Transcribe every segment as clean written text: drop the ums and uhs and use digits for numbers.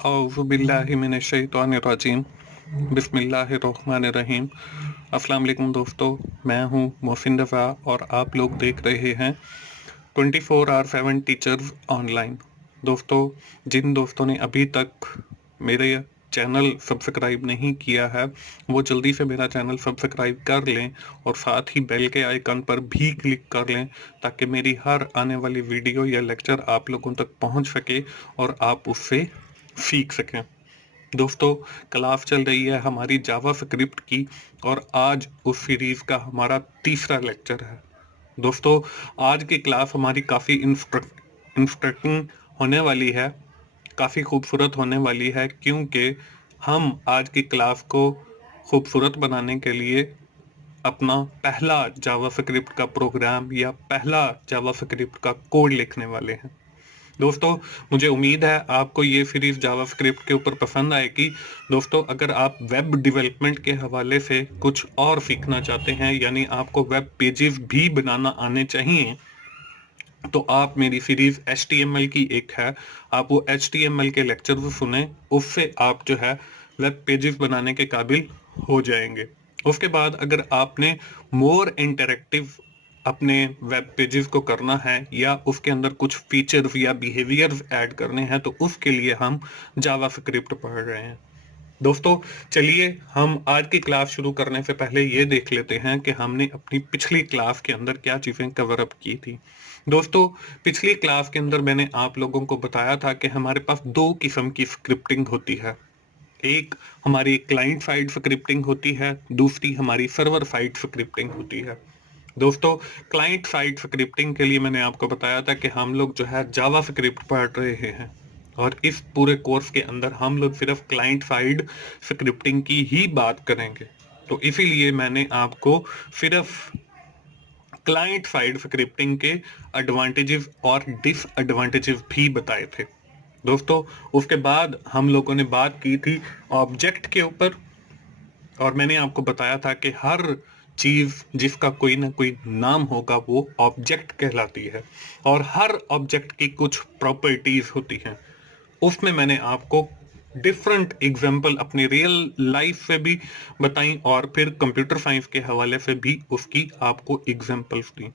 औज़ुबिल्लाहिमिनश्शैतानिर्रजीम बिस्मिल्लाहिर्रहमानिर्रहीम। अस्सलाम वालेकुम दोस्तों, मैं हूं मोहसिन रफ़ा और आप लोग देख रहे हैं 24/7 टीचर्स ऑनलाइन। दोस्तों, जिन दोस्तों ने अभी तक मेरे चैनल सब्सक्राइब नहीं किया है वो जल्दी से मेरा चैनल सब्सक्राइब कर लें और साथ ही बेल के आइकन पर भी क्लिक कर लें ताकि मेरी हर आने वाली वीडियो या लेक्चर आप लोगों तक पहुंच सके और आप उससे सीख सकें। दोस्तों, क्लास चल रही है हमारी जावा स्क्रिप्ट की और आज उस सीरीज का हमारा तीसरा लेक्चर है। दोस्तों, आज की क्लास हमारी काफ़ी इंस्ट्रक्टिंग होने वाली है, काफ़ी खूबसूरत होने वाली है, क्योंकि हम आज की क्लास को खूबसूरत बनाने के लिए अपना पहला जावा स्क्रिप्ट का प्रोग्राम या पहला जावा स्क्रिप्ट का कोड लिखने वाले हैं। दोस्तों, मुझे उम्मीद है आपको ये सीरीज जावास्क्रिप्ट के ऊपर पसंद आएगी। दोस्तों, अगर आप वेब डेवलपमेंट के हवाले से कुछ और सीखना चाहते हैं, यानी आपको वेब पेजेस भी बनाना आने चाहिए, तो आप मेरी सीरीज HTML की एक है, आप वो HTML के लेक्चर सुने, उससे आप जो है वेब पेजेस बनाने के काबिल हो जाएंगे। उसके बाद अगर आपने मोर इंटरेक्टिव अपने वेब पेजेस को करना है या उसके अंदर कुछ फीचर्स या बिहेवियर्स ऐड करने हैं, तो उसके लिए हम जावास्क्रिप्ट पढ़ रहे हैं। दोस्तों, चलिए हम आज की क्लास शुरू करने से पहले ये देख लेते हैं कि हमने अपनी पिछली क्लास के अंदर क्या चीज़ें कवर अप की थी। दोस्तों, पिछली क्लास के अंदर मैंने आप लोगों को बताया था कि हमारे पास दो किस्म की स्क्रिप्टिंग होती है। एक हमारी क्लाइंट साइड स्क्रिप्टिंग होती है, दूसरी हमारी सर्वर साइड स्क्रिप्टिंग होती है। दोस्तों, क्लाइंट साइड स्क्रिप्टिंग के लिए मैंने आपको बताया था कि हम लोग जो है जावा स्क्रिप्ट पढ़ रहे हैं और इस पूरे कोर्स के अंदर हम लोग सिर्फ क्लाइंट साइड स्क्रिप्टिंग की ही बात करेंगे। तो इसीलिए मैंने आपको सिर्फ क्लाइंट साइड स्क्रिप्टिंग के एडवांटेजेस और डिसएडवांटेजेस भी बताए थे। दोस्तों, उसके बाद हम लोगों ने बात की थी ऑब्जेक्ट के ऊपर और मैंने आपको बताया था कि हर चीज जिसका कोई ना कोई नाम होगा वो ऑब्जेक्ट कहलाती है और हर ऑब्जेक्ट की कुछ प्रॉपर्टीज होती हैं। उसमें मैंने आपको डिफरेंट एग्जाम्पल अपनी रियल लाइफ से भी बताई और फिर कंप्यूटर साइंस के हवाले से भी उसकी आपको एग्जाम्पल्स दी।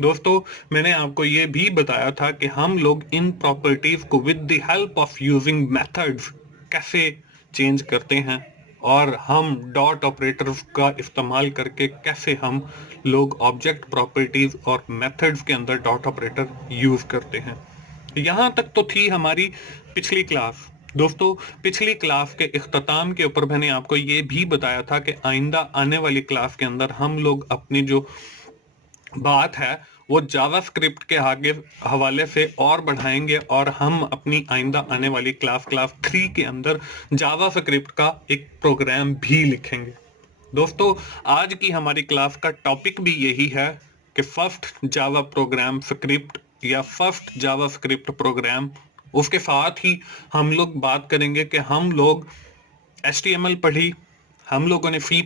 दोस्तों, मैंने आपको ये भी बताया था कि हम लोग इन प्रॉपर्टीज को with the help of using methods कैसे चेंज करते हैं और हम डॉट ऑपरेटर्स का इस्तेमाल करके कैसे हम लोग ऑब्जेक्ट प्रॉपर्टीज और मेथड्स के अंदर डॉट ऑपरेटर यूज करते हैं। यहाँ तक तो थी हमारी पिछली क्लास। दोस्तों, पिछली क्लास के इख्तिताम के ऊपर मैंने आपको ये भी बताया था कि आइंदा आने वाली क्लास के अंदर हम लोग अपनी जो बात है वो जावास्क्रिप्ट के आगे हवाले से और बढ़ाएंगे और हम अपनी आइंदा आने वाली क्लास 3 के अंदर जावास्क्रिप्ट का एक प्रोग्राम भी लिखेंगे। दोस्तों, आज की हमारी क्लास का टॉपिक भी यही है कि फर्स्ट जावा प्रोग्राम स्क्रिप्ट या फर्स्ट जावास्क्रिप्ट प्रोग्राम। उसके साथ ही हम लोग बात करेंगे कि हम लोग HTML पढ़ी, हम लोगों ने C++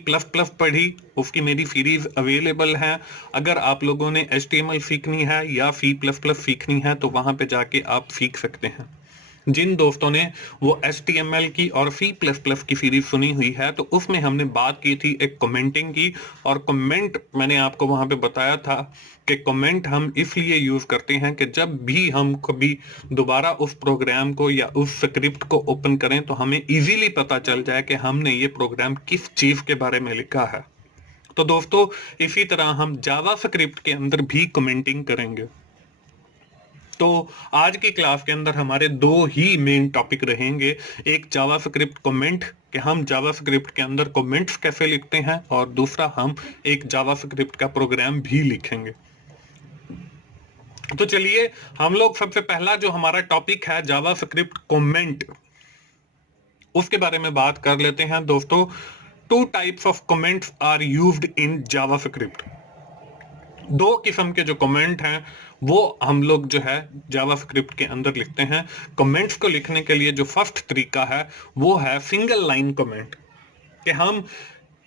पढ़ी, उसकी मेरी सीरीज अवेलेबल है। अगर आप लोगों ने HTML सीखनी है या C++ सीखनी है तो वहां पे जाके आप सीख सकते हैं। जिन दोस्तों ने वो HTML की और C++ की सीरीज सुनी हुई है तो उसमें हमने बात की थी एक कमेंटिंग की, और कमेंट मैंने आपको वहां पे बताया था कि कमेंट हम इसलिए यूज करते हैं कि जब भी हम कभी दोबारा उस प्रोग्राम को या उस स्क्रिप्ट को ओपन करें तो हमें इजीली पता चल जाए कि हमने ये प्रोग्राम किस चीज के बारे में लिखा है। तो दोस्तों, इसी तरह हम जावा स्क्रिप्ट के अंदर भी कमेंटिंग करेंगे। तो आज की क्लास के अंदर हमारे दो ही मेन टॉपिक रहेंगे, एक जावास्क्रिप्ट कमेंट कि हम जावास्क्रिप्ट के अंदर कमेंट्स कैसे लिखते हैं, और दूसरा हम एक जावास्क्रिप्ट का प्रोग्राम भी लिखेंगे। तो चलिए हम लोग सबसे पहला जो हमारा टॉपिक है जावास्क्रिप्ट कमेंट, उसके बारे में बात कर लेते हैं। दोस्तों, two types of comments are used in JavaScript. दो किस्म के जो कमेंट हैं वो हम लोग जो है जावास्क्रिप्ट के अंदर लिखते हैं। कमेंट्स को लिखने के लिए जो फर्स्ट तरीका है वो है सिंगल लाइन कमेंट, कि हम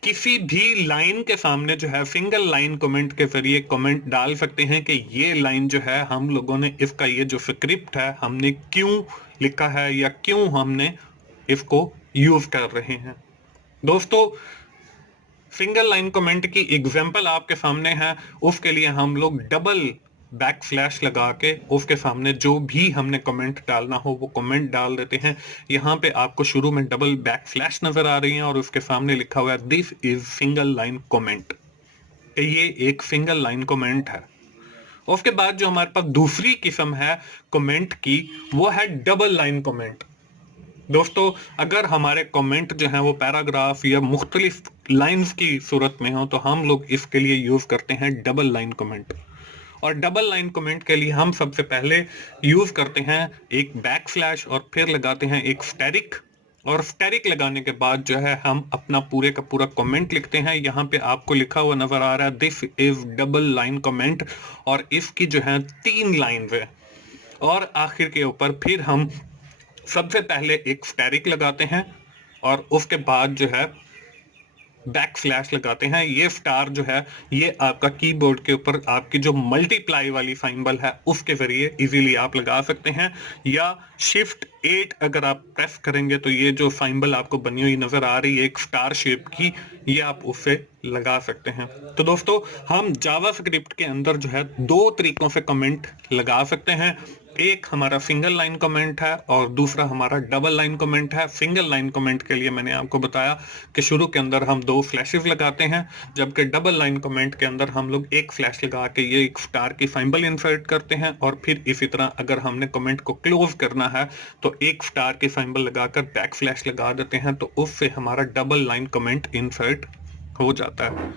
किसी भी लाइन के सामने जो है सिंगल लाइन कमेंट के जरिए कमेंट डाल सकते हैं कि ये लाइन जो है हम लोगों ने इसका ये जो स्क्रिप्ट है हमने क्यों लिखा है या क्यों हमने इसको यूज कर रहे हैं। दोस्तों, सिंगल लाइन कमेंट की एग्जांपल आपके सामने है। उसके लिए हम लोग डबल बैक स्लैश लगा के उसके सामने जो भी हमने कमेंट डालना हो वो कमेंट डाल देते हैं। यहाँ पे आपको शुरू में डबल बैक स्लैश नजर आ रही है और उसके सामने लिखा हुआ है this is single line comment. ये एक सिंगल लाइन कमेंट है। उसके बाद जो हमारे पास दूसरी किस्म है कमेंट की, वो है डबल लाइन कमेंट। दोस्तों, अगर हमारे कमेंट जो हैं वो पैराग्राफ या मुख्तलिफ लाइंस की सूरत में हो तो हम लोग इसके लिए यूज करते हैं डबल लाइन कमेंट। और डबल लाइन कमेंट के लिए हम सबसे पहले यूज करते हैं एक बैक स्लैश और फिर लगाते हैं एक स्टेरिक। और स्टेरिक लगाने के बाद जो है हम अपना पूरे का पूरा कमेंट लिखते हैं। यहाँ पे आपको लिखा हुआ नजर आ रहा है this is double line comment, और इसकी जो है 3 लाइन है। और आखिर के ऊपर फिर हम सबसे पहले एक स्टेरिक लगाते हैं और उसके बाद जो है बैक स्लैश लगाते हैं। ये स्टार जो है ये आपका कीबोर्ड के ऊपर आपकी जो मल्टीप्लाई वाली सिंबल है उसके जरिए इजीली आप लगा सकते हैं, या शिफ्ट 8 अगर आप प्रेस करेंगे तो ये जो सिंबल आपको बनी हुई नजर आ रही है एक स्टार शेप की, ये आप उससे लगा सकते हैं। तो दोस्तों, हम जावास्क्रिप्ट के अंदर जो है 2 तरीकों से कमेंट लगा सकते हैं। एक हमारा सिंगल लाइन कमेंट है और दूसरा हमारा डबल लाइन कमेंट है। सिंगल लाइन कमेंट के लिए मैंने आपको बताया कि शुरू के अंदर हम 2 स्लैशेस लगाते हैं, जबकि डबल लाइन कमेंट के अंदर हम लोग एक स्लैश लगा के ये एक स्टार की सिंबल इंसर्ट करते हैं। और फिर इसी तरह अगर हमने कमेंट को क्लोज करना है तो एक स्टार की सिंबल लगाकर बैक स्लैश लगा देते हैं, तो उससे हमारा डबल लाइन कमेंट इंसर्ट हो जाता है।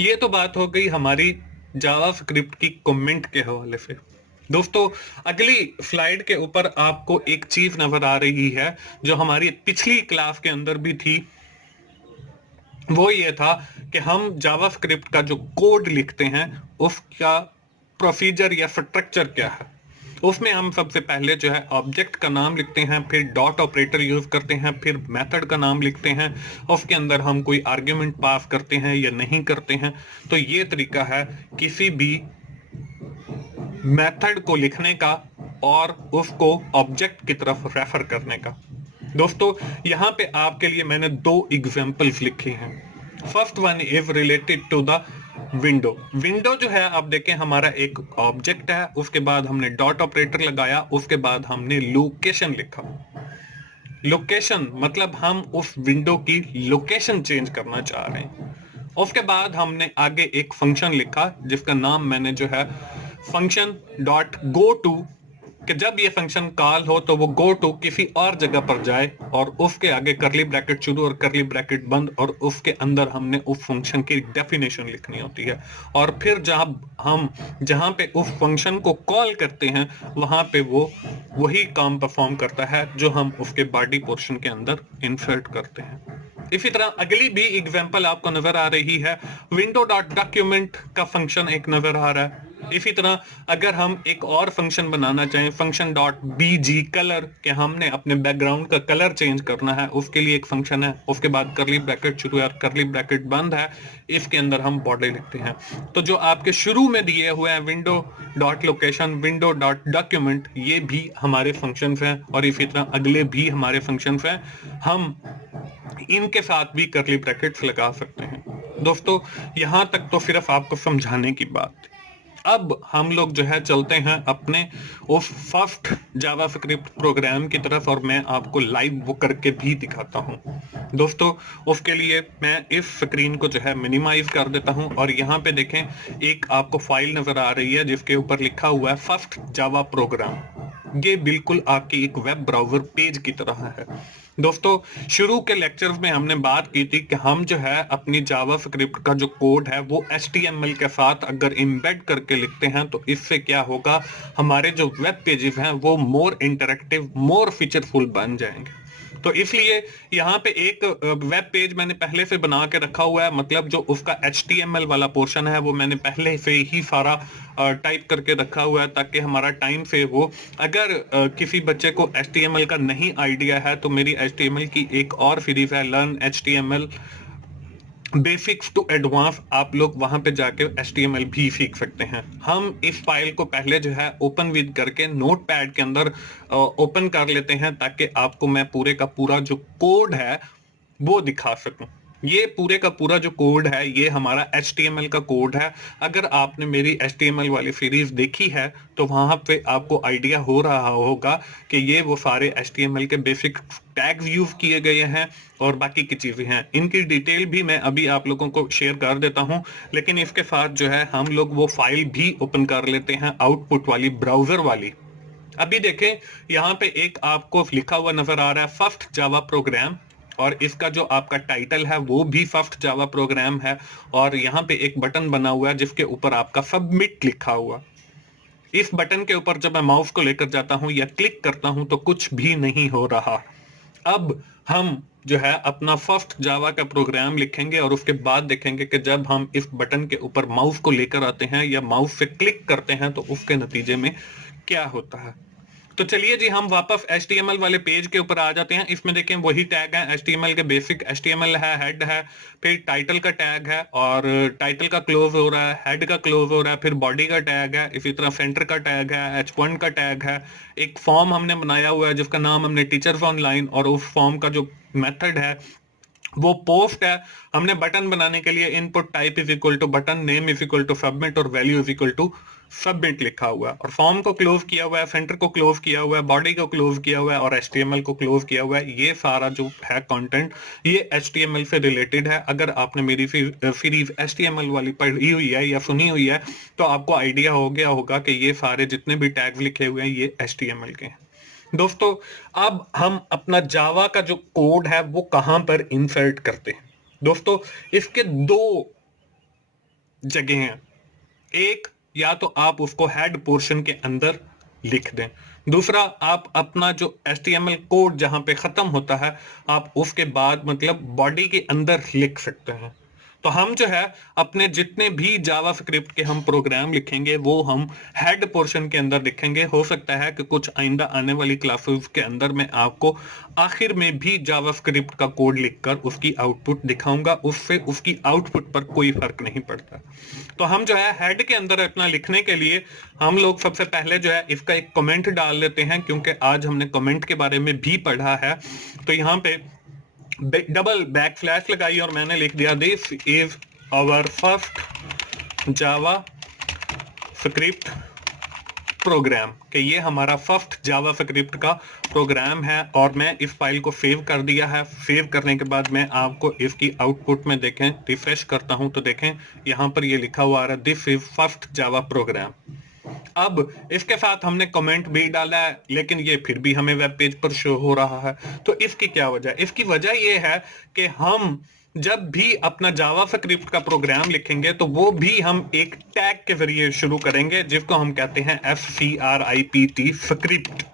ये तो बात हो गई हमारी जावास्क्रिप्ट की कमेंट के हवाले से। दोस्तों, अगली स्लाइड के ऊपर आपको एक चीज नजर आ रही है जो हमारी पिछली क्लास के अंदर भी थी। वो ये था कि हम जावास्क्रिप्ट का जो कोड लिखते हैं उसका प्रोसीजर या स्ट्रक्चर क्या है। उसमें हम सबसे पहले जो है ऑब्जेक्ट का नाम लिखते हैं, फिर डॉट ऑपरेटर यूज करते हैं, फिर मेथड का नाम लिखते हैं, उसके अंदर हम कोई आर्ग्यूमेंट पास करते हैं या नहीं करते हैं। तो ये तरीका है किसी भी मेथड को लिखने का और उसको ऑब्जेक्ट की तरफ रेफर करने का। दोस्तों, यहाँ पे आपके लिए मैंने 2 एग्जांपल्स लिखे हैं। First one is related to the window. Window जो है आप देखें हमारा एक ऑब्जेक्ट है, उसके बाद हमने डॉट ऑपरेटर लगाया, उसके बाद हमने लोकेशन लिखा। लोकेशन मतलब हम उस विंडो की लोकेशन चेंज करना चाह रहे हैं। उसके बाद हमने आगे एक फंक्शन लिखा जिसका नाम मैंने जो है फंक्शन डॉट गो टू, कि जब ये फंक्शन कॉल हो तो वो गो टू किसी और जगह पर जाए और उसके आगे करली ब्रैकेट शुरू और करली ब्रैकेट बंद, और उसके अंदर हमने उस फंक्शन की डेफिनेशन लिखनी होती है। और फिर जहां पे उस फंक्शन को कॉल करते हैं वहां पे वो वही काम परफॉर्म करता है जो हम उसके बॉडी पोर्शन के अंदर इंसर्ट करते हैं। इसी तरह अगली भी एग्जांपल आपको नजर आ रही है, विंडो डॉट डॉक्यूमेंट का फंक्शन एक नजर आ रहा है। इसी तरह अगर हम एक और फंक्शन बनाना चाहें, फंक्शन डॉट बीजी कलर, के हमने अपने बैकग्राउंड का कलर चेंज करना है, उसके लिए एक फंक्शन है। उसके बाद करली ब्रैकेट शुरू है और करली ब्रैकेट बंद है, इसके अंदर हम बॉडी लिखते हैं। तो जो आपके शुरू में दिए हुए हैं window dot location, window dot document, ये भी हमारे फंक्शंस हैं और इसी तरह अगले भी हमारे फंक्शंस हैं। हम इनके साथ भी करली ब्रैकेट्स लगा सकते हैं। दोस्तों, यहां तक तो सिर्फ आपको समझाने की बात थी। अब हम लोग जो है चलते हैं अपने उस फर्स्ट जावास्क्रिप्ट प्रोग्राम की तरफ और मैं आपको लाइव वो करके भी दिखाता हूं। दोस्तों, उसके लिए मैं इस स्क्रीन को जो है मिनिमाइज कर देता हूं और यहाँ पे देखें एक आपको फाइल नजर आ रही है जिसके ऊपर लिखा हुआ है फर्स्ट जावा प्रोग्राम। ये बिल्कुल आपकी एक वेब ब्राउजर पेज की तरह है। दोस्तों, शुरू के लेक्चर्स में हमने बात की थी कि हम जो है अपनी जावास्क्रिप्ट का जो कोड है वो HTML के साथ अगर एम्बेड करके लिखते हैं तो इससे क्या होगा, हमारे जो वेब पेजेस हैं वो मोर इंटरेक्टिव, मोर फीचरफुल बन जाएंगे। तो इसलिए यहाँ पे एक वेब पेज मैंने पहले से बना के रखा हुआ है, मतलब जो उसका HTML वाला पोर्शन है वो मैंने पहले से ही सारा टाइप करके रखा हुआ है ताकि हमारा टाइम सेव हो। अगर किसी बच्चे को HTML का नहीं आइडिया है तो मेरी HTML की एक और सीरीज है learn HTML, basics to advance आप लोग वहां पे जाके HTML भी सीख सकते हैं। हम इस फाइल को पहले जो है ओपन विद करके नोट पैड के अंदर ओपन कर लेते हैं, ताकि आपको मैं पूरे का पूरा जो कोड है वो दिखा सकूं। ये पूरे का पूरा जो कोड है ये हमारा HTML का कोड है। अगर आपने मेरी HTML वाली सीरीज देखी है तो वहां पे आपको आइडिया हो रहा होगा कि ये वो सारे HTML के बेसिक टैग्स यूज किए गए हैं और बाकी की चीजें हैं। इनकी डिटेल भी मैं अभी आप लोगों को शेयर कर देता हूं, लेकिन इसके साथ जो है हम लोग वो फाइल भी ओपन कर लेते हैं, आउटपुट वाली, ब्राउजर वाली। अभी देखें, यहाँ पे एक आपको लिखा हुआ नजर आ रहा है फर्स्ट जावा प्रोग्राम, और इसका जो आपका टाइटल है वो भी फर्स्ट जावा प्रोग्राम है, और यहाँ पे एक बटन बना हुआ है जिसके ऊपर आपका सबमिट लिखा हुआ। इस बटन के ऊपर जब मैं माउस को लेकर जाता हूं या क्लिक करता हूं तो कुछ भी नहीं हो रहा। अब हम जो है अपना फर्स्ट जावा का प्रोग्राम लिखेंगे और उसके बाद देखेंगे कि जब हम इस बटन के ऊपर माउस को लेकर आते हैं या माउस से क्लिक करते हैं तो उसके नतीजे में क्या होता है। तो चलिए जी, हम वापस HTML वाले पेज के ऊपर आ जाते हैं। इसमें देखें वही टैग है HTML के, बेसिक HTML है, हेड है, फिर टाइटल का टैग है और टाइटल का क्लोज हो रहा है, हेड का क्लोज हो रहा है, फिर बॉडी का टैग है, इसी तरह सेंटर का टैग है, H1 का टैग है। एक फॉर्म हमने बनाया हुआ है जिसका नाम हमने टीचर्स ऑनलाइन, और उस फॉर्म का जो मेथड है वो पोस्ट है। हमने बटन बनाने के लिए input type is equal to button, name is equal to submit और value is equal to submit लिखा हुआ है, और फॉर्म को क्लोज किया हुआ है, सेंटर को क्लोज किया हुआ है, बॉडी को क्लोज किया हुआ है और HTML को क्लोज किया हुआ है। ये सारा जो है कंटेंट ये HTML से रिलेटेड है। अगर आपने मेरी सीरीज HTML वाली पढ़ी हुई है या सुनी हुई है तो आपको आइडिया हो गया होगा कि ये सारे जितने भी टैग्स लिखे हुए हैं ये HTML के हैं। दोस्तों, अब हम अपना जावा का जो कोड है वो कहां पर इंसर्ट करते हैं। दोस्तों, इसके दो जगह हैं। एक, या तो आप उसको हेड पोर्शन के अंदर लिख दें, दूसरा आप अपना जो HTML कोड जहां पे खत्म होता है आप उसके बाद मतलब बॉडी के अंदर लिख सकते हैं। तो हम जो है अपने जितने भी जावास्क्रिप्ट के हम प्रोग्राम लिखेंगे वो हम हेड पोर्शन के अंदर लिखेंगे। हो सकता है कि कुछ आइंदा आने वाली क्लासेस के अंदर मैं आपको आखिर में भी जावास्क्रिप्ट का कोड लिखकर उसकी आउटपुट दिखाऊंगा, उससे उसकी आउटपुट पर कोई फर्क नहीं पड़ता। तो हम जो है हेड के अंदर अपना लिखने के लिए हम लोग सबसे पहले जो है इसका एक कमेंट डाल लेते हैं, क्योंकि आज हमने कमेंट के बारे में भी पढ़ा है। तो यहाँ पे डबल बैक स्लैश लगाई और मैंने लिख दिया this is our first JavaScript program, कि ये हमारा फर्स्ट जावा स्क्रिप्ट का प्रोग्राम है। और मैं इस फाइल को सेव कर दिया है। सेव करने के बाद मैं आपको इसकी आउटपुट में देखें, रिफ्रेश करता हूं तो देखें यहाँ पर ये लिखा हुआ आ रहा है this is first Java program. अब इसके साथ हमने कमेंट भी डाला है लेकिन ये फिर भी हमें वेब पेज पर शो हो रहा है। तो इसकी क्या वजह है? इसकी वजह ये है कि हम जब भी अपना जावा स्क्रिप्ट का प्रोग्राम लिखेंगे तो वो भी हम एक टैग के जरिए शुरू करेंगे जिसको हम कहते हैं SCRIPT, स्क्रिप्ट।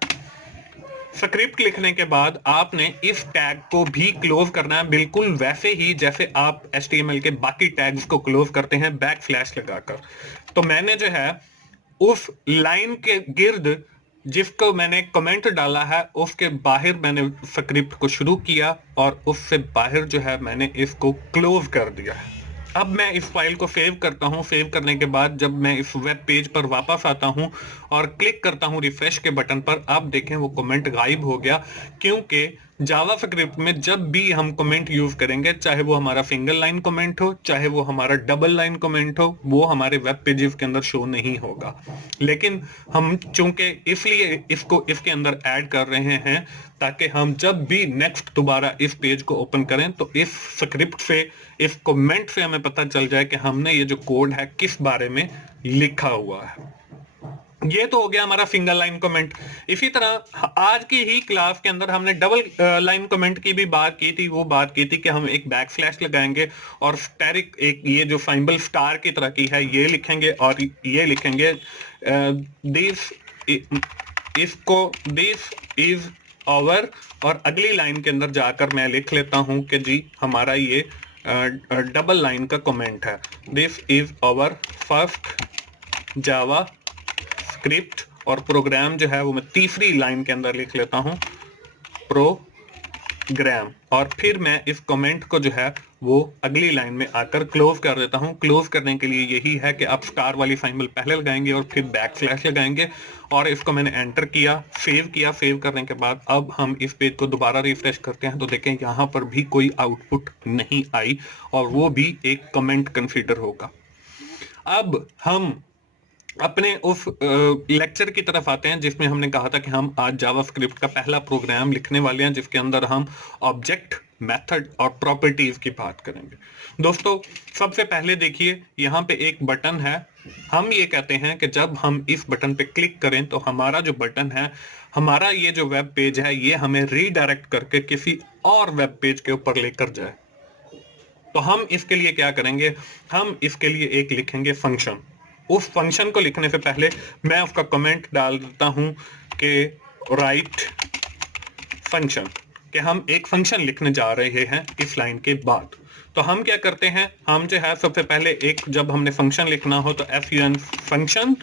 स्क्रिप्ट लिखने के बाद आपने इस टैग को भी क्लोज करना है, बिल्कुल वैसे ही जैसे आप HTML के बाकी टैग्स को क्लोज करते हैं बैक स्लैश लगाकर। तो मैंने जो है उस लाइन के गिर्द जिसको मैंने कमेंट डाला है उसके बाहर मैंने स्क्रिप्ट को शुरू किया और उससे बाहर जो है मैंने इसको क्लोज कर दिया है। अब मैं इस फाइल को सेव करता हूं। सेव करने के बाद जब मैं इस वेब पेज पर वापस आता हूं और क्लिक करता हूं रिफ्रेश के बटन पर, आप देखें वो कमेंट गायब हो गया, क्योंकि जावास्क्रिप्ट में जब भी हम कमेंट यूज करेंगे, चाहे वो हमारा सिंगल लाइन कमेंट हो चाहे वो हमारा डबल लाइन कमेंट हो, वो हमारे वेब पेजेस के अंदर शो नहीं होगा। लेकिन हम चूंकि इसलिए इसको इसके अंदर ऐड कर रहे हैं ताकि हम जब भी नेक्स्ट दोबारा इस पेज को ओपन करें तो इस स्क्रिप्ट से, इस कमेंट से हमें पता चल जाए कि हमने ये जो कोड है किस बारे में लिखा हुआ है। ये तो हो गया हमारा सिंगल लाइन कमेंट। इसी तरह आज की ही क्लास के अंदर हमने डबल लाइन कमेंट की भी बात की थी। वो बात की थी कि हम एक बैक स्लैश लगाएंगे और स्टैरिक, एक ये जो सिंबल स्टार की तरह की है, ये लिखेंगे और ये लिखेंगे दिस, इसको दिस इज आवर, और अगली लाइन के अंदर जाकर मैं लिख लेता हूं कि जी हमारा ये डबल लाइन का कमेंट है, this is our first JavaScript, और प्रोग्राम जो है वो मैं तीसरी लाइन के अंदर लिख लेता हूं, ग्राम, और फिर मैं इस कमेंट को जो है वो अगली लाइन में आकर क्लोज कर देता हूं। क्लोज करने के लिए यही है कि आप स्टार वाली सिंबल पहले लगाएंगे और फिर बैक स्लैश लगाएंगे, और इसको मैंने एंटर किया, सेव करने के बाद अब हम इस पेज को दोबारा रिफ्रेश करते हैं तो देखें यहाँ पर भी कोई आउटपुट नहीं आई, और वो भी एक कमेंट कंसीडर होगा। अब हम अपने उस लेक्चर की तरफ आते हैं जिसमें हमने कहा था कि हम आज जावास्क्रिप्ट का पहला प्रोग्राम लिखने वाले हैं, जिसके अंदर हम ऑब्जेक्ट, मेथड और प्रॉपर्टीज की बात करेंगे। दोस्तों, सबसे पहले देखिए यहाँ पे एक बटन है। हम ये कहते हैं कि जब हम इस बटन पे क्लिक करें तो हमारा जो बटन है, हमारा ये जो वेब पेज है, ये हमें रीडायरेक्ट करके किसी और वेब पेज के ऊपर लेकर जाए। तो हम इसके लिए क्या करेंगे, हम इसके लिए एक लिखेंगे फंक्शन। उस फंक्शन को लिखने से पहले मैं उसका कमेंट डाल देता हूं कि राइट फंक्शन, कि हम एक फंक्शन लिखने जा रहे हैं इस लाइन के बाद। तो हम क्या करते हैं, हम जो है सबसे पहले एक, जब हमने फंक्शन लिखना हो तो fun फंक्शन,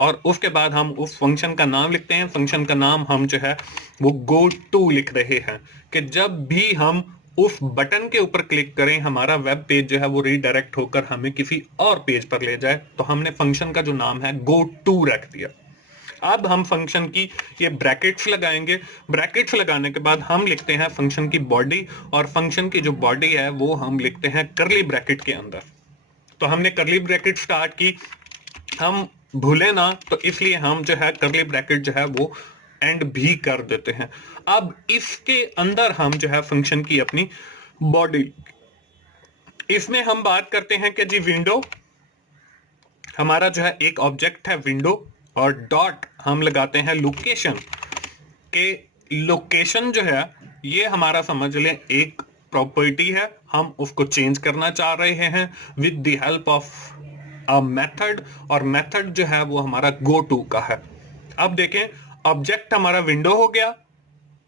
और उसके बाद हम उस फंक्शन का नाम लिखते हैं। फंक्शन का नाम हम जो है वो गो टू लिख रहे हैं, कि जब भी हम उस बटन के ऊपर क्लिक करें हमारा वेब पेज जो है वो रीडायरेक्ट होकर हमें किसी और पेज पर ले जाए। तो हमने फंक्शन का जो नाम है गो टू रख दिया। अब हम फंक्शन की ये ब्रैकेट्स लगाएंगे। ब्रैकेट्स लगाने के बाद हम लिखते हैं फंक्शन की बॉडी, और फंक्शन की जो बॉडी है वो हम लिखते हैं करली ब्रैकेट के अंदर। तो हमने करली ब्रैकेट स्टार्ट की, हम भूले ना, तो इसलिए हम जो है करली ब्रैकेट जो है वो एंड भी कर देते हैं। अब इसके अंदर हम जो है फंक्शन की अपनी बॉडी, इसमें हम बात करते हैं कि जी विंडो, हमारा जो है एक ऑब्जेक्ट है विंडो, और डॉट हम लगाते हैं लोकेशन, के लोकेशन जो है ये हमारा समझ लें एक प्रॉपर्टी है, हम उसको चेंज करना चाह रहे हैं with the help of a method, और मेथड जो है वो हमारा गो टू का है। अब देखें, ऑब्जेक्ट हमारा विंडो हो गया,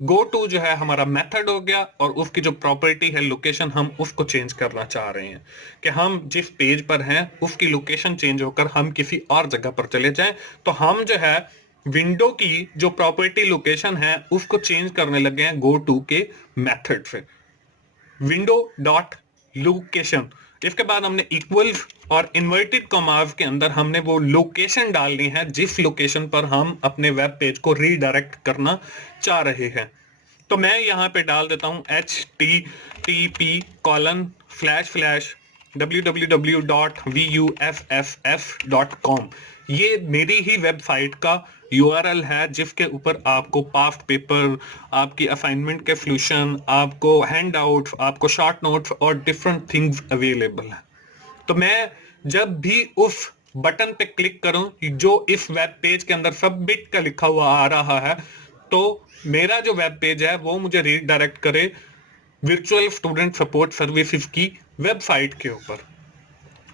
गो टू जो है हमारा मेथड हो गया, और उसकी जो प्रॉपर्टी है लोकेशन, हम उसको चेंज करना चाह रहे हैं कि हम जिस पेज पर हैं उसकी लोकेशन चेंज होकर हम किसी और जगह पर चले जाएं। तो हम जो है विंडो की जो प्रॉपर्टी लोकेशन है उसको चेंज करने लगे हैं गो टू के मेथड से, विंडो डॉट लोकेशन। इसके बाद हमने इक्वल्स और इन्वर्टेड कॉमास के अंदर हमने वो लोकेशन डालनी है जिस लोकेशन पर हम अपने वेब पेज को रीडायरेक्ट करना चाह रहे हैं। तो मैं यहाँ पे डाल देता हूँ http://www.vuffs.com। ये मेरी ही वेबसाइट का URL है जिसके ऊपर आपको पास्ट पेपर, आपकी असाइनमेंट के सॉल्यूशन, आपको हैंडआउट्स, आपको शॉर्ट नोट्स और डिफरेंट थिंग्स अवेलेबल है। तो मैं जब भी उस बटन पे क्लिक करूं जो इस वेब पेज के अंदर सबमिट का लिखा हुआ आ रहा है, तो मेरा जो वेब पेज है वो मुझे रीडायरेक्ट करे वर्चुअल स्टूडेंट सपोर्ट सर्विसेज की वेबसाइट के ऊपर।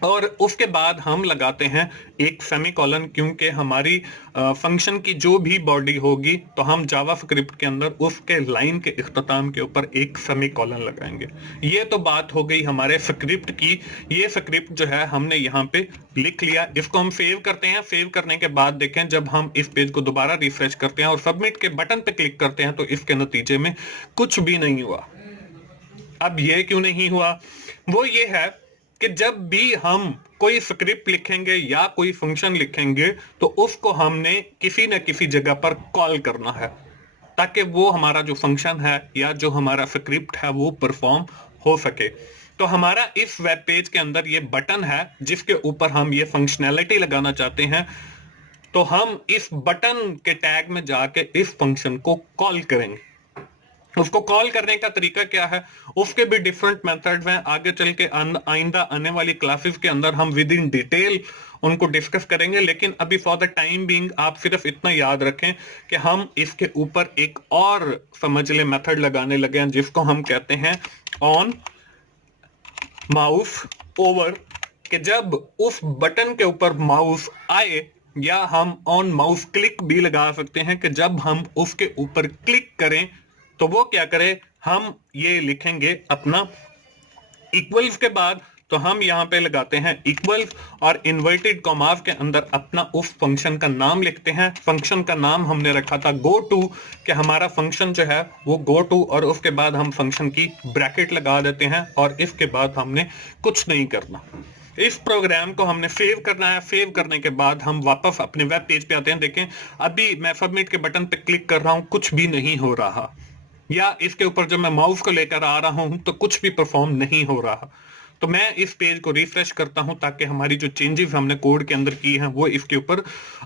और उसके बाद हम लगाते हैं एक सेमीकोलन, क्योंकि हमारी फंक्शन की जो भी बॉडी होगी तो हम जावास्क्रिप्ट के अंदर उसके लाइन के इख्तिताम के ऊपर एक सेमीकोलन लगाएंगे। ये तो बात हो गई हमारे स्क्रिप्ट की। ये स्क्रिप्ट जो है हमने यहाँ पे लिख लिया, इसको हम सेव करते हैं। सेव करने के बाद देखें, जब हम इस पेज को दोबारा रिफ्रेश करते हैं और सबमिट के बटन पे क्लिक करते हैं तो इसके नतीजे में कुछ भी नहीं हुआ। अब ये क्यों नहीं हुआ, वो ये है कि जब भी हम कोई स्क्रिप्ट लिखेंगे या कोई फंक्शन लिखेंगे तो उसको हमने किसी न किसी जगह पर कॉल करना है, ताकि वो हमारा जो फंक्शन है या जो हमारा स्क्रिप्ट है वो परफॉर्म हो सके। तो हमारा इस वेब पेज के अंदर ये बटन है जिसके ऊपर हम ये फंक्शनैलिटी लगाना चाहते हैं। तो हम इस बटन के टैग में जाके इस फंक्शन को कॉल करेंगे। उसको कॉल करने का तरीका क्या है, उसके भी डिफरेंट मेथड्स हैं। आगे चल के आइंदा आने वाली क्लासेस के अंदर हम विद इन डिटेल उनको डिस्कस करेंगे, लेकिन अभी फॉर द टाइम बीइंग आप सिर्फ इतना याद रखें कि हम इसके ऊपर एक और समझ ले मेथड लगाने लगे हैं जिसको हम कहते हैं ऑन माउस ओवर, कि जब उस बटन के ऊपर माउस आए, या हम ऑन माउस क्लिक भी लगा सकते हैं कि जब हम उसके ऊपर क्लिक करें तो वो क्या करे, हम ये लिखेंगे अपना इक्वल्स के बाद तो हम यहाँ पे लगाते हैं इक्वल और इन्वर्टेड कॉमास के अंदर अपना उस फंक्शन का नाम लिखते हैं। फंक्शन का नाम हमने रखा था गो टू, कि हमारा फंक्शन जो है वो गो टू, और उसके बाद हम फंक्शन की ब्रैकेट लगा देते हैं और इसके बाद हमने कुछ नहीं करना। इस प्रोग्राम को हमने सेव करना है। सेव करने के बाद हम वापस अपने वेब पेज पे आते हैं। देखें अभी मैं सबमिट के बटन पे क्लिक कर रहा हूं, कुछ भी नहीं हो रहा, या इसके ऊपर जब मैं माउस को लेकर आ रहा हूं तो कुछ भी परफॉर्म नहीं हो रहा। तो मैं इस पेज को रिफ्रेश करता हूं ताकि हमारी जो चेंजेस हमने कोड के अंदर की हैं वो इसके ऊपर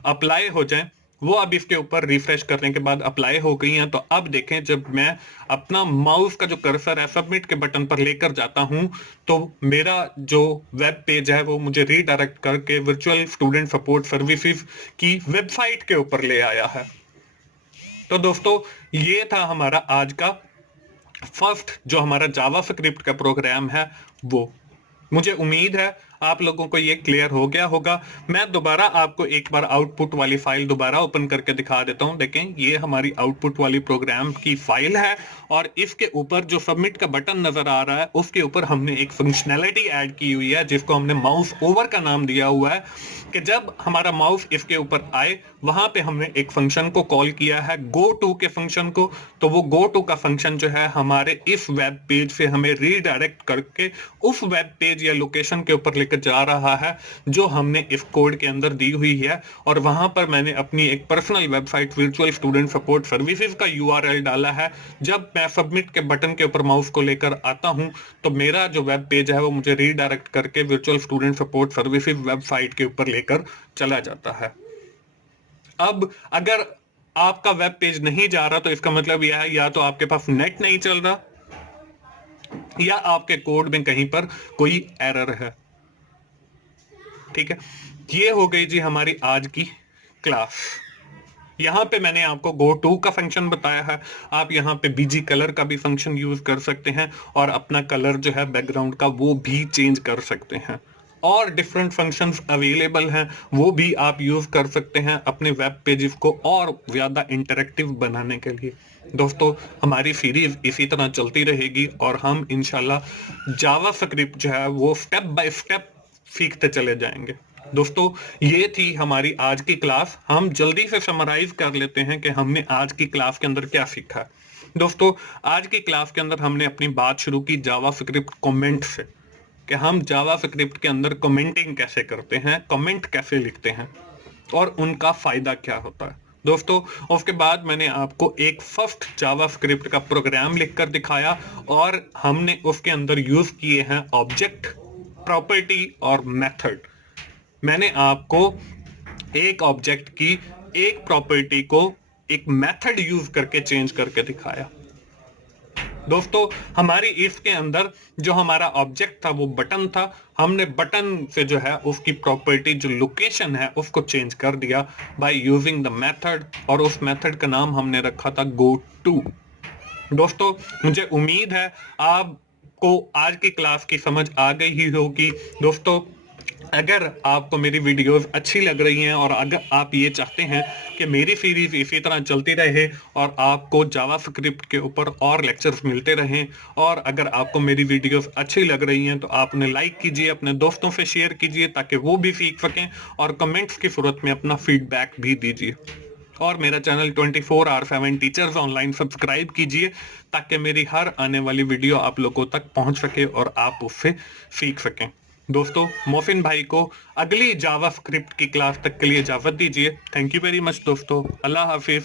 अप्लाई हो जाएं। वो अब इसके ऊपर रिफ्रेश करने के बाद अप्लाई हो गई हैं। तो अब देखें जब मैं अपना माउस का जो कर्सर है सबमिट के बटन पर लेकर जाता हूं तो मेरा जो वेब पेज है वो मुझे रीडायरेक्ट करके वर्चुअल स्टूडेंट सपोर्ट सर्विसेज की वेबसाइट के ऊपर ले आया है। तो दोस्तों ये था हमारा आज का फर्स्ट जो हमारा जावास्क्रिप्ट का प्रोग्राम है वो। मुझे उम्मीद है आप लोगों को ये क्लियर हो गया होगा। मैं दोबारा आपको एक बार आउटपुट वाली फाइल दोबारा ओपन करके दिखा देता हूं। देखें ये हमारी आउटपुट वाली प्रोग्राम की फाइल है और इसके ऊपर जो सबमिट का बटन नजर आ रहा है उसके ऊपर हमने एक फंक्शनैलिटी ऐड की हुई है जिसको हमने माउस ओवर का नाम दिया हुआ है, कि जब हमारा माउस इसके ऊपर आए वहां पे हमने एक फंक्शन को कॉल किया है गो टू के फंक्शन को। तो वो गो टू का फंक्शन जो है हमारे इस वेब पेज से हमें रीडायरेक्ट करके उस वेब पेज या लोकेशन के ऊपर लेकर जा रहा है जो हमने इस कोड के अंदर दी हुई है। और वहां पर मैंने अपनी एक personal website virtual student support services का यूआरएल डाला है। जब मैं सबमिट के बटन के ऊपर माउस को लेकर आता हूं तो मेरा जो वेब पेज है वो मुझे रीडायरेक्ट करके virtual student support services website के ऊपर लेकर चला जाता है। अब अगर आपका वेब पेज नहीं जा रहा तो इसका मतलब यह है या तो आपके पास नेट नहीं चल रहा या आपके कोड में कहीं पर कोई एरर है। ठीक है, ये हो गई जी हमारी आज की क्लास। यहाँ पे मैंने आपको गो टू का फंक्शन बताया है। आप यहाँ पे बीजी कलर का भी फंक्शन यूज कर सकते हैं और अपना कलर जो है बैकग्राउंड का वो भी चेंज कर सकते हैं। और डिफरेंट फंक्शंस अवेलेबल हैं वो भी आप यूज कर सकते हैं अपने वेब पेजेस को और ज्यादा इंटरेक्टिव बनाने के लिए। दोस्तों हमारी सीरीज इसी तरह चलती रहेगी और हम इंशाल्लाह जावास्क्रिप्ट जो है वो स्टेप बाय स्टेप सीखते चले जाएंगे। दोस्तों ये थी हमारी आज की क्लास। हम जल्दी से समराइज कर लेते हैं कि हमने आज की क्लास के अंदर क्या सीखा है। दोस्तों आज की क्लास के अंदर हमने अपनी बात शुरू की जावास्क्रिप्ट कमेंट से, कि हम जावास्क्रिप्ट के अंदर कमेंटिंग कैसे करते हैं, कमेंट कैसे लिखते हैं और उनका फायदा क्या होता है। दोस्तों उसके बाद मैंने आपको एक फर्स्ट जावास्क्रिप्ट का प्रोग्राम लिखकर दिखाया और हमने उसके अंदर यूज किए हैं ऑब्जेक्ट, प्रॉपर्टी और मेथड। मैंने आपको एक ऑब्जेक्ट की एक प्रॉपर्टी को एक मेथड यूज करके चेंज करके दिखाया। दोस्तों हमारी इसके अंदर जो हमारा ऑब्जेक्ट था वो बटन था। हमने बटन से जो है उसकी प्रॉपर्टी जो लोकेशन है उसको चेंज कर दिया बाय यूजिंग द मेथड, और उस मेथड का नाम हमने रखा था गो टू। दोस्तों मुझे उम्मीद है आपको आज की क्लास की समझ आ गई ही होगी। दोस्तों अगर आपको मेरी वीडियोस अच्छी लग रही हैं और अगर आप ये चाहते हैं कि मेरी सीरीज इसी तरह चलती रहे और आपको जावास्क्रिप्ट के ऊपर और लेक्चर्स मिलते रहें, और अगर आपको मेरी वीडियोस अच्छी लग रही हैं तो आप उन्हें लाइक कीजिए, अपने दोस्तों से शेयर कीजिए ताकि वो भी सीख सकें, और कमेंट्स की सूरत में अपना फीडबैक भी दीजिए। और मेरा चैनल 24/7 टीचर्स ऑनलाइन सब्सक्राइब कीजिए ताकि मेरी हर आने वाली वीडियो आप लोगों तक पहुंच सके और आप उससे सीख सकें। दोस्तों मोहसिन भाई को अगली जावास्क्रिप्ट की क्लास तक के लिए इजाजत दीजिए। थैंक यू वेरी मच दोस्तों, अल्लाह हाफिज।